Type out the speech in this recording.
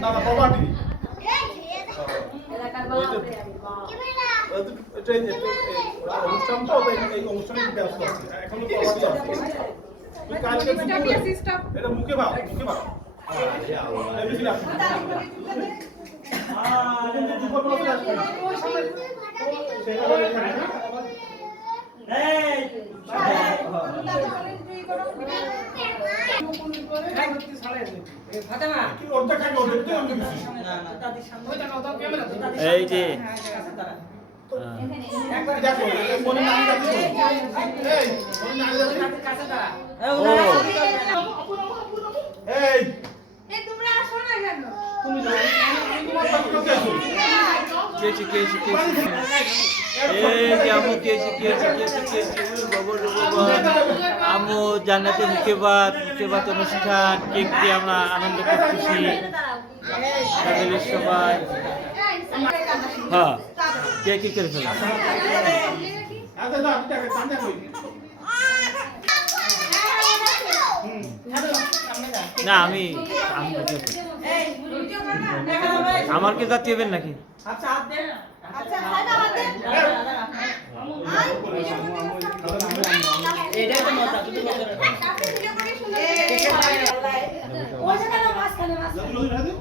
না না প্রপার্টি এই- এই- এই অনুষ্ঠানটা ওটা এই- এই অনুষ্ঠানে ব্যস্ত আছে এখনও প্রপার্টি আছে এটা মুখে ভাব মুখে ভাব এমনি এই যে মনে মনে কেছি কেছি কেছি জান্নাতে মুখে ভাত মুখে ভাত অনুষ্ঠান কেক দিয়ে আমরা আনন্দ করতেছি ফ্যামিলির সবাই হ্যাঁ কে কি করে ফেলা আচ্ছা দাও আমি দেখে সামনে কই না আমি। আমার কি হবেন নাকি আচ্ছা এটাই তো মজা শুধু মজা ওই জায়গায় মাছ খানে মাছ যাও লই রাখে